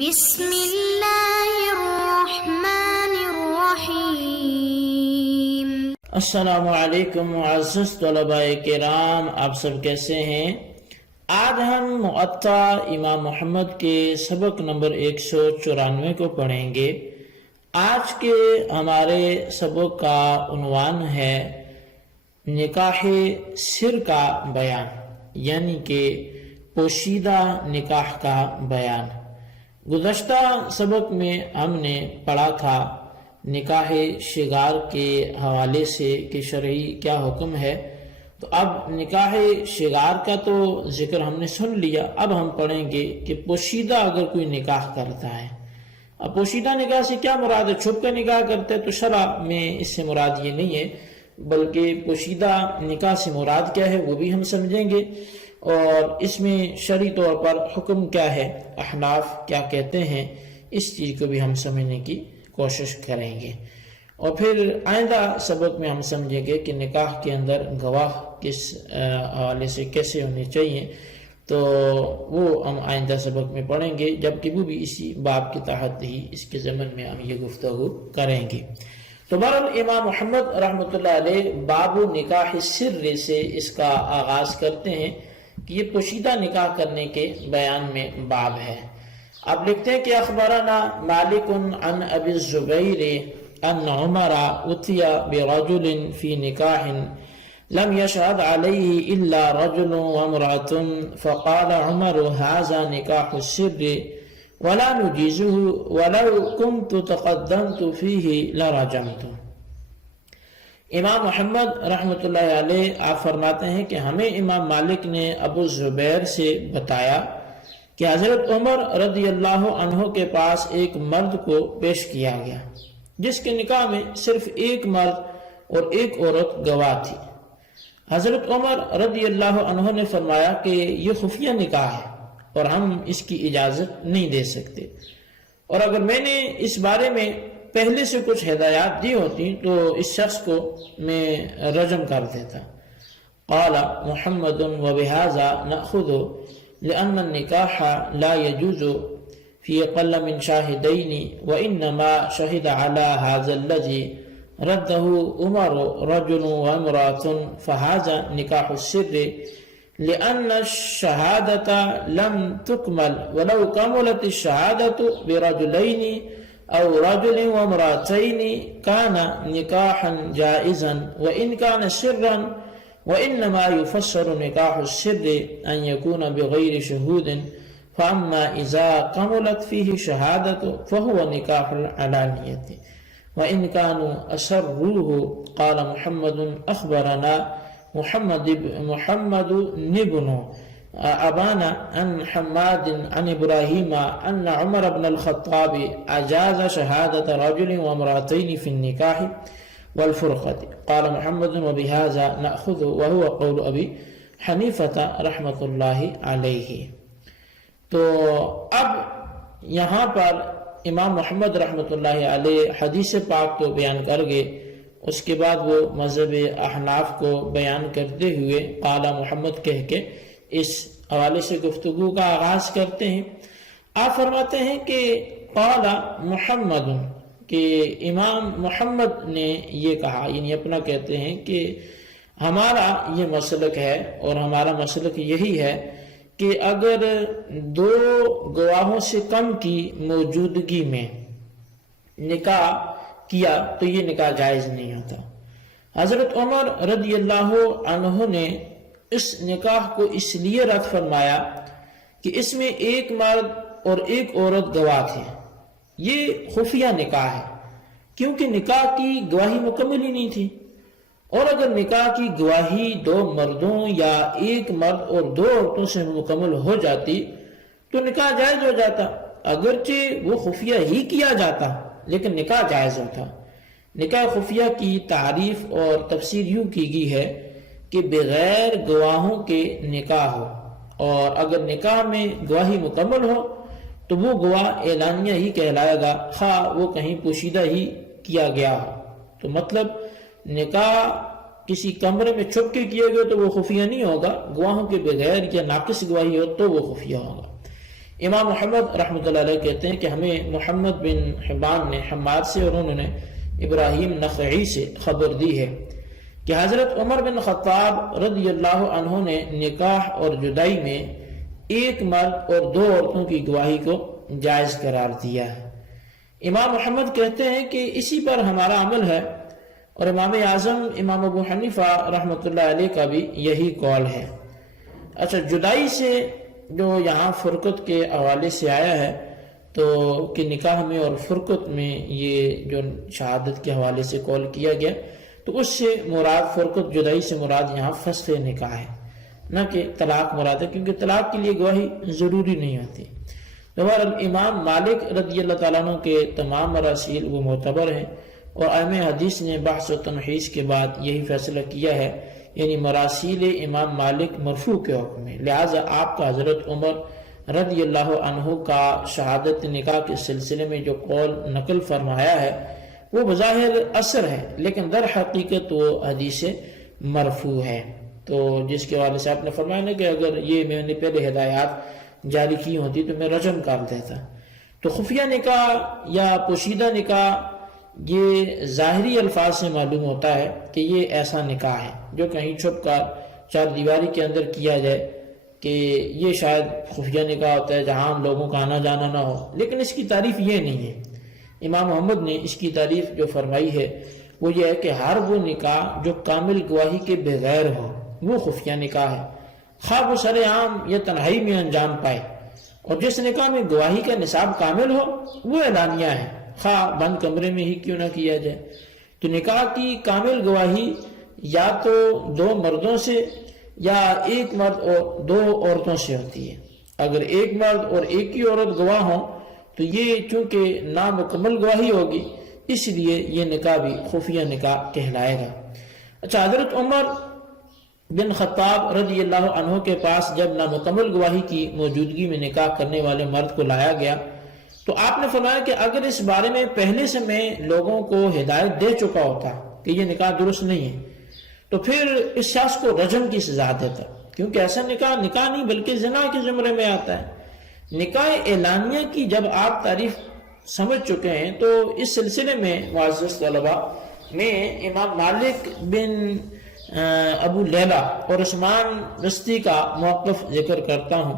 بسم اللہ الرحمن الرحیم۔ السلام علیکم معزز طلباء کرام، آپ سب کیسے ہیں؟ آج ہم معطا امام محمد کے سبق نمبر 194 کو پڑھیں گے۔ آج کے ہمارے سبق کا عنوان ہے نکاح سر کا بیان، یعنی کہ پوشیدہ نکاح کا بیان۔ گزشتہ سبق میں ہم نے پڑھا تھا نکاح شگار کے حوالے سے کہ شرعی کیا حکم ہے، تو اب نکاح شگار کا تو ذکر ہم نے سن لیا۔ اب ہم پڑھیں گے کہ پوشیدہ اگر کوئی نکاح کرتا ہے، اب پوشیدہ نکاح سے کیا مراد ہے؟ چھپ کے نکاح کرتے تو شرع میں اس سے مراد یہ نہیں ہے، بلکہ پوشیدہ نکاح سے مراد کیا ہے وہ بھی ہم سمجھیں گے، اور اس میں شرعی طور پر حکم کیا ہے، احناف کیا کہتے ہیں، اس چیز کو بھی ہم سمجھنے کی کوشش کریں گے۔ اور پھر آئندہ سبق میں ہم سمجھیں گے کہ نکاح کے اندر گواہ کس حوالے سے کیسے ہونے چاہیے، تو وہ ہم آئندہ سبق میں پڑھیں گے، جبکہ وہ بھی اسی باب کے تحت ہی اس کے ضمن میں ہم یہ گفتگو کریں گے۔ تو بہرحال امام محمد رحمۃ اللہ علیہ باب نکاح سر سے اس کا آغاز کرتے ہیں کہ یہ پوشیدہ نکاح کرنے کے بیان میں باب ہے۔ آپ لکھتے ہیں کہ اخبرنا مالک عن ابی الزبیر ان عمر اتي برجل في نکاح لم يشهد عليه الا رجل وامرأة فقال عمر هذا نکاح السر ولا نجيزه ولو كنت تقدمت فيه لرجمت۔ امام محمد رحمۃ اللہ علیہ آپ فرماتے ہیں کہ ہمیں امام مالک نے ابو زبیر سے بتایا کہ حضرت عمر رضی اللہ عنہ کے پاس ایک مرد کو پیش کیا گیا جس کے نکاح میں صرف ایک مرد اور ایک عورت گواہ تھی۔ حضرت عمر رضی اللہ عنہ نے فرمایا کہ یہ خفیہ نکاح ہے اور ہم اس کی اجازت نہیں دے سکتے، اور اگر میں نے اس بارے میں پہلے سے کچھ ہدایات دی ہوتی تو اس شخص کو میں رجم کر دیتا۔ قال محمد وبهذا نأخذ لأن النکاح لا يجوز في اقل من شاهدين وانما شهد على هذا الذي رده عمر رجل وامرأة فهذا نکاح السر لأن الشهادة لم تكمل ولو كملت الشهادة برجلين او رجل وامرأتين كان نکاحا جائزا وان كان سرا وانما يفسر نکاح السر ان يكون بغير شهود فاما اذا كملت فيه شهادة فهو نکاح العلانية وان كانوا اسروه۔ قال محمد اخبرنا محمد بن ابانا عن حماد عن ابراہیم ان عمر بن الخطاب اجاز شهادة رجل وامرأتين في النکاح والفرقة۔ قال محمد وبهذا نأخذ وهو قول ابی حنیفة رحمۃ اللہ علیہ۔ تو اب یہاں پر امام محمد رحمۃ اللہ علیہ حدیث پاک کو بیان کر گئے، اس کے بعد وہ مذہب احناف کو بیان کرتے ہوئے قال محمد کہہ کے اس حوالے سے گفتگو کا آغاز کرتے ہیں۔ آپ فرماتے ہیں کہ قال محمد، کہ امام محمد نے یہ کہا، یعنی اپنا کہتے ہیں کہ ہمارا یہ مسلک ہے اور ہمارا مسلک یہی ہے کہ اگر دو گواہوں سے کم کی موجودگی میں نکاح کیا تو یہ نکاح جائز نہیں ہوتا۔ حضرت عمر رضی اللہ عنہ نے اس نکاح کو اس لیے رد فرمایا کہ اس میں ایک مرد اور ایک عورت گواہ تھے، یہ خفیہ نکاح ہے، کیونکہ نکاح کی گواہی مکمل ہی نہیں تھی، اور اگر نکاح کی گواہی دو مردوں یا ایک مرد اور دو عورتوں سے مکمل ہو جاتی تو نکاح جائز ہو جاتا، اگرچہ وہ خفیہ ہی کیا جاتا لیکن نکاح جائز ہوتا۔ نکاح خفیہ کی تعریف اور تفسیر یوں کی گئی ہے کہ بغیر گواہوں کے نکاح ہو، اور اگر نکاح میں گواہی مکمل ہو تو وہ گواہ اعلانیہ ہی کہلائے گا، خواہ وہ کہیں پوشیدہ ہی کیا گیا ہو۔ تو مطلب نکاح کسی کمرے میں چھپ کے کیے گئے تو وہ خفیہ نہیں ہوگا، گواہوں کے بغیر یا ناقص گواہی ہو تو وہ خفیہ ہوگا۔ امام محمد رحمۃ اللہ علیہ کہتے ہیں کہ ہمیں محمد بن حبان نے حماد سے اور انہوں نے ابراہیم نخعی سے خبر دی ہے کہ حضرت عمر بن خطاب رضی اللہ عنہ نے نکاح اور جدائی میں ایک مرد اور دو عورتوں کی گواہی کو جائز قرار دیا ہے۔ امام محمد کہتے ہیں کہ اسی پر ہمارا عمل ہے، اور امام اعظم امام ابو حنیفہ رحمۃ اللہ علیہ کا بھی یہی قول ہے۔ اچھا، جدائی سے جو یہاں فرقت کے حوالے سے آیا ہے تو کہ نکاح میں اور فرقت میں یہ جو شہادت کے حوالے سے قول کیا گیا، تو اس سے مراد فرقت جدائی سے مراد یہاں فسخ نکاح ہے، نہ کہ طلاق مراد ہے، کیونکہ طلاق کے لیے گواہی ضروری نہیں ہوتی۔ امام مالک رضی اللہ تعالیٰ عنہ کے تمام مراسیل وہ معتبر ہیں، اور ائمہ حدیث نے بحث و تمحیص کے بعد یہی فیصلہ کیا ہے، یعنی مراسیل امام مالک مرفوع کے حکم میں، لہٰذا آپ کا حضرت عمر رضی اللہ عنہ کا شہادت نکاح کے سلسلے میں جو قول نقل فرمایا ہے وہ بظاہر اثر ہے، لیکن در حقیقت وہ حدیث مرفوع ہے۔ تو جس کے حوالے سے آپ نے فرمایا نا کہ اگر یہ میں نے پہلے ہدایات جاری کی ہوتی تو میں رجم کر دیتا۔ تو خفیہ نکاح یا پوشیدہ نکاح یہ ظاہری الفاظ سے معلوم ہوتا ہے کہ یہ ایسا نکاح ہے جو کہیں چھپ کر چار دیواری کے اندر کیا جائے، کہ یہ شاید خفیہ نکاح ہوتا ہے جہاں ہم لوگوں کا آنا جانا نہ ہو، لیکن اس کی تعریف یہ نہیں ہے۔ امام محمد نے اس کی تعریف جو فرمائی ہے وہ یہ ہے کہ ہر وہ نکاح جو کامل گواہی کے بغیر ہو وہ خفیہ نکاح ہے، خواہ وہ سر عام یا تنہائی میں انجام پائے، اور جس نکاح میں گواہی کا نصاب کامل ہو وہ اعلانیہ ہے، خواہ بند کمرے میں ہی کیوں نہ کیا جائے۔ تو نکاح کی کامل گواہی یا تو دو مردوں سے یا ایک مرد اور دو عورتوں سے ہوتی ہے۔ اگر ایک مرد اور ایک ہی عورت گواہ ہوں تو یہ چونکہ نامکمل گواہی ہوگی، اس لیے یہ نکاح بھی خفیہ نکاح کہلائے گا۔ اچھا، حضرت عمر بن خطاب رضی اللہ عنہ کے پاس جب نامکمل گواہی کی موجودگی میں نکاح کرنے والے مرد کو لایا گیا تو آپ نے فرمایا کہ اگر اس بارے میں پہلے سے میں لوگوں کو ہدایت دے چکا ہوتا کہ یہ نکاح درست نہیں ہے تو پھر اس شخص کو رجم کی سزا دیتا، کیونکہ ایسا نکاح نہیں بلکہ زنا کے زمرے میں آتا ہے۔ نکاح اعلانیہ کی جب آپ تعریف سمجھ چکے ہیں تو اس سلسلے میں معزز طلباء میں امام مالک بن ابو لیلہ اور عثمان رستی کا موقف ذکر کرتا ہوں،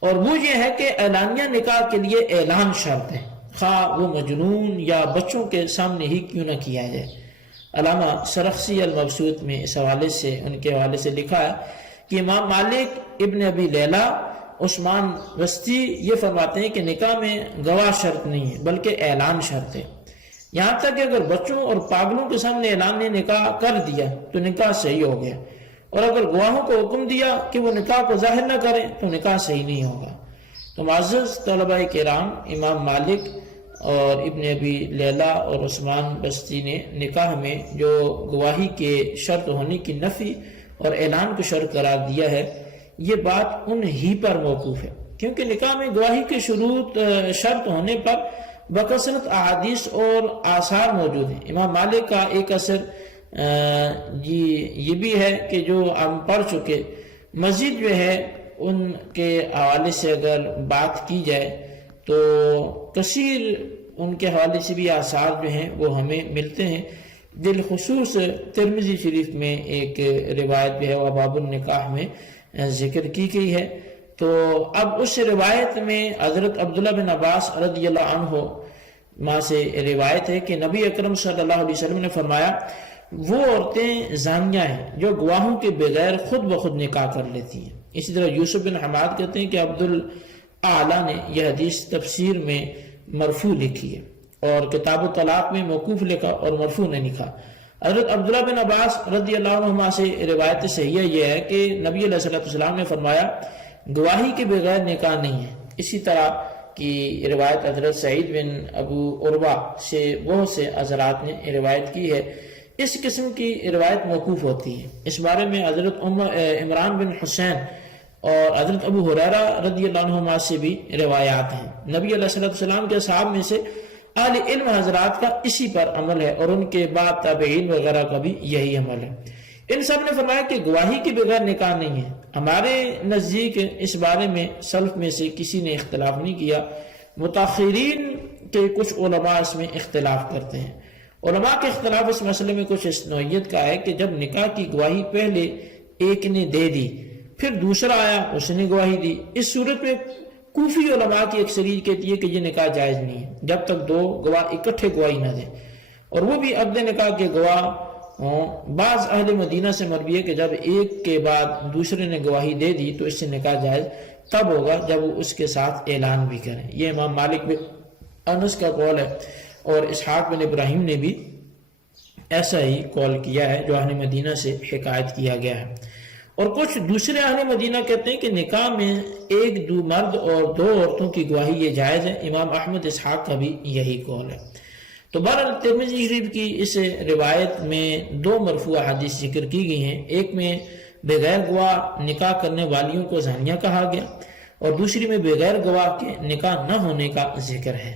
اور وہ یہ ہے کہ اعلانیہ نکاح کے لیے اعلان شرط ہے، خواہ وہ مجنون یا بچوں کے سامنے ہی کیوں نہ کیا جائے۔ علامہ سرخسی المبسوط میں اس حوالے سے ان کے حوالے سے لکھا ہے کہ امام مالک ابن ابی لیلہ عثمان رستی یہ فرماتے ہیں کہ نکاح میں گواہ شرط نہیں ہے بلکہ اعلان شرط ہے، یہاں تک کہ اگر بچوں اور پاگلوں کے سامنے اعلان نے نکاح کر دیا تو نکاح صحیح ہو گیا، اور اگر گواہوں کو حکم دیا کہ وہ نکاح کو ظاہر نہ کریں تو نکاح صحیح نہیں ہوگا۔ تو معزز طلباء کرام، امام مالک اور ابن ابی لیلہ اور عثمان بستی نے نکاح میں جو گواہی کے شرط ہونے کی نفی اور اعلان کو شرط قرار دیا ہے، یہ بات ان ہی پر موقوف ہے، کیونکہ نکاح میں گواہی کے شروط شرط ہونے پر بکثرت احادیث اور آثار موجود ہیں۔ امام مالک کا ایک اثر یہ بھی ہے کہ جو ہم پڑھ چکے، مزید جو ہے ان کے حوالے سے اگر بات کی جائے تو کثیر ان کے حوالے سے بھی آثار جو ہیں وہ ہمیں ملتے ہیں، بالخصوص ترمذی شریف میں ایک روایت بھی ہے وہ باب النکاح میں ذکر کی گئی ہے۔ تو اب اس روایت میں حضرت عبداللہ بن عباس رضی اللہ عنہ ماں سے روایت ہے کہ نبی اکرم صلی اللہ علیہ وسلم نے فرمایا وہ عورتیں زانیہ ہیں جو گواہوں کے بغیر خود بخود نکاح کر لیتی ہیں۔ اسی طرح یوسف بن حماد کہتے ہیں کہ عبدالاعلیٰ نے یہ حدیث تفسیر میں مرفوع لکھی ہے، اور کتاب الطلاق میں موقوف لکھا اور مرفوع نے لکھا۔ حضرت عبداللہ بن عباس رضی اللہ عنہما سے روایت صحیحہ یہ ہے کہ نبی علیہ السلام نے فرمایا گواہی کے بغیر نکاح نہیں ہے۔ اسی طرح کی روایت حضرت سعید بن ابو عروہ سے بہت سے حضرات نے روایت کی ہے۔ اس قسم کی روایت موقوف ہوتی ہے۔ اس بارے میں حضرت عمران بن حسین اور حضرت ابو ہریرہ رضی اللہ عنہما سے بھی روایات ہیں۔ نبی علیہ السلام کے اصحاب میں سے اہل علم حضرات کا اسی پر عمل ہے، اور ان کے بعد تابعین وغیرہ کا بھی یہی عمل ہے۔ ان سب نے فرمایا کہ گواہی کے بغیر نکاح نہیں ہے، ہمارے نزدیک اس بارے میں سلف میں سے کسی نے اختلاف نہیں کیا، متاخرین کے کچھ علماء اس میں اختلاف کرتے ہیں۔ علماء کے اختلاف اس مسئلے میں کچھ اس نوعیت کا ہے کہ جب نکاح کی گواہی پہلے ایک نے دے دی، پھر دوسرا آیا اس نے گواہی دی، اس صورت میں کوفی علماء کی اکثریت کہتی ہے کہ یہ نکاح جائز نہیں ہے جب تک دو گواہ اکٹھے گواہی نہ دیں، اور وہ بھی عقد نکاح کے گواہ ہوں۔ بعض اہل مدینہ سے مروی ہے کہ جب ایک کے بعد دوسرے نے گواہی دے دی تو اس سے نکاح جائز تب ہوگا جب وہ اس کے ساتھ اعلان بھی کریں۔ یہ امام مالک بن انس کا قول ہے، اور اسحاق بن ابراہیم نے بھی ایسا ہی قول کیا ہے جو اہل مدینہ سے حکایت کیا گیا ہے۔ اور کچھ دوسرے اہل مدینہ کہتے ہیں کہ نکاح میں ایک دو مرد اور دو عورتوں کی گواہی یہ جائز ہے۔ امام احمد اسحاق کا بھی یہی قول ہے۔ تو بہرحال ترمذی شریف کی اس روایت میں دو مرفوع حدیث ذکر کی گئی ہیں، ایک میں بغیر گواہ نکاح کرنے والیوں کو زانیہ کہا گیا، اور دوسری میں بغیر گواہ کے نکاح نہ ہونے کا ذکر ہے۔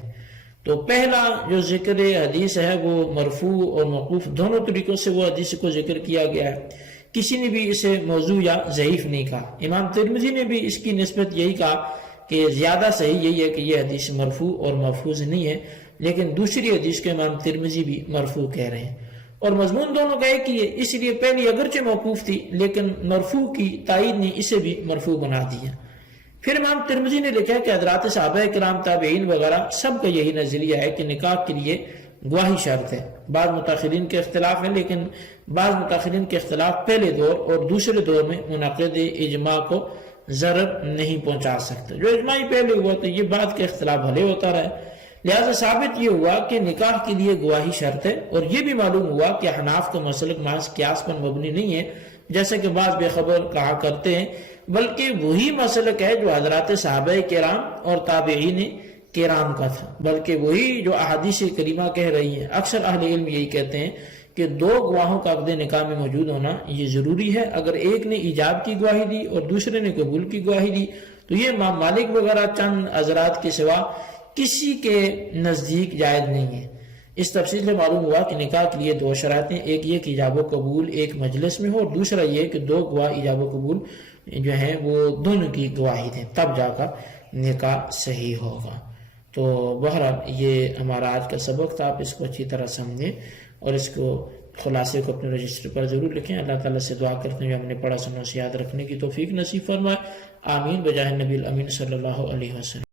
تو پہلا جو ذکر حدیث ہے وہ مرفوع اور موقوف دونوں طریقوں سے وہ حدیث کو ذکر کیا گیا ہے، کسی نے بھی اسے موضوع یا ضعیف نہیں کہا۔ امام ترمذی نے بھی اس کی نسبت یہی کہا کہ زیادہ صحیح یہی ہے کہ یہ حدیث مرفوع اور محفوظ نہیں ہے، لیکن دوسری حدیث کے امام ترمذی بھی مرفوع کہہ رہے ہیں، اور مضمون دونوں کا ایک ہی ہے، اس لیے پہلی اگرچہ موقوف تھی لیکن مرفوع کی تائید نے اسے بھی مرفوع بنا دیا۔ پھر امام ترمذی نے لکھا کہ حضرات صحابہ کرام تابعین وغیرہ سب کا یہی نظریہ ہے کہ نکاح کے لیے گواہی شرط ہے۔ بعض متاخرین کے اختلاف ہیں، لیکن بعض متاخرین کے اختلاف پہلے دور اور دوسرے دور میں منعقد اجماع کو ضرر نہیں پہنچا سکتا۔ جو اجماعی پہلے ہوا تو یہ بعد کے اختلاف بھلے ہوتا رہا، لہذا ثابت یہ ہوا کہ نکاح کے لیے گواہی شرط ہے، اور یہ بھی معلوم ہوا کہ حناف کا مسلک محض قیاس پر مبنی نہیں ہے جیسے کہ بعض بے خبر کہا کرتے ہیں، بلکہ وہی مسلک ہے جو حضرات صحابہ کرام اور تابعین کرام کا تھا، بلکہ وہی جو احادیث کریمہ کہہ رہی ہیں۔ اکثر اہل علم یہی کہتے ہیں کہ دو گواہوں کا عقد نکاح میں موجود ہونا یہ ضروری ہے۔ اگر ایک نے ایجاب کی گواہی دی اور دوسرے نے قبول کی گواہی دی تو یہ امام مالک وغیرہ چند حضرات کے سوا کسی کے نزدیک جائز نہیں ہے۔ اس تفصیل سے معلوم ہوا کہ نکاح کے لیے دو شرائط ہیں، ایک یہ کہ ایجاب و قبول ایک مجلس میں ہو، اور دوسرا یہ کہ دو گواہ ایجاب و قبول جو ہیں وہ دونوں کی گواہی دیں، تب جا کر نکاح صحیح ہوگا۔ تو بہرحال یہ ہمارا آج کا سبق تھا، آپ اس کو اچھی طرح سمجھیں اور اس کو خلاصے کو اپنے رجسٹر پر ضرور لکھیں۔ اللہ تعالیٰ سے دعا کرتے ہیں ہم نے پڑھا سنا اسے یاد رکھنے کی توفیق نصیب فرمائے، آمین بجاہ نبی الامین صلی اللہ علیہ وسلم۔